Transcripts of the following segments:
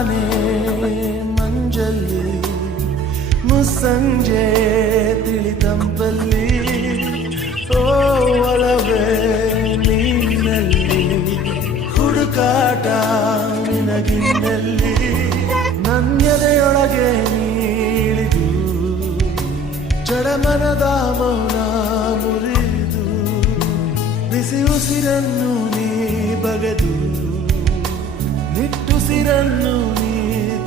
ತಾನೇ ಮಂಜಲ್ಲಿ ಮುಸ್ಸಂಜೆ ತಿಳಿತಂಪಲ್ಲಿ ಓ ಒಲವೇ ನೀನಲ್ಲಿ ಹುಡುಕಾಟ ನಿನಗಿನ್ನಲ್ಲಿ ನನ್ಯದೆಯೊಳಗೆ ನೀಳಿದು ಜಡಮನದ ಮೌನ ಮುರಿದು ಬಿಸಿ ಉಸಿರನ್ನು ನೀ ಬಗೆದು ನಿಟ್ಟುಸಿರನ್ನು ನೀ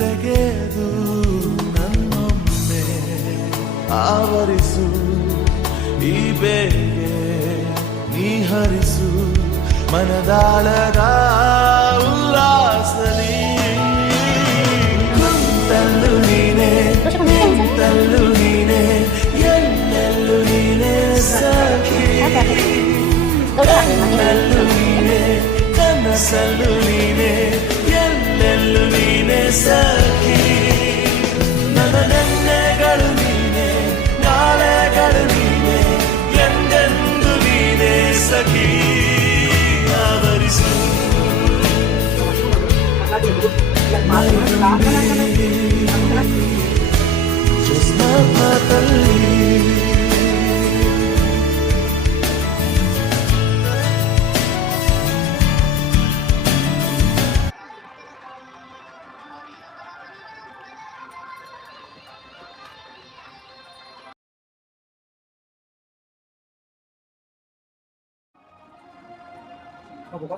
ತೆಗೆದು ನನ್ನೊಮ್ಮೆ ಆವರಿಸು ಈ ಬೇಗೆ ನೀ ಹರಿಸು ಮನದಾಳದ ಉಲ್ಲಾಸಲಿ ಕುಂತಲ್ಲು ನೀನೆ ನಿಂತಲ್ಲು ನೀನೆ ಎಲ್ಲೆಲ್ಲೂ ನೀನೆ ಸಖಿ ಕಣ್ಣಲ್ಲೂ ನೀನೆ ಕನಸಲ್ಲೂ ನೀನೆ ಎಲ್ಲೆಲ್ಲೂ ನೀನೆ ಸಖಿ ನನ್ನ ನೆನ್ನೆಗಳು ನೀನೆ ನಾಳೆಗಳು ನೀನೆ ಎಂದೆಂದು ನೀನೆ ಸಖಿ ಆವರಿಸು ಮಾತಲ್ಲಿ 뭐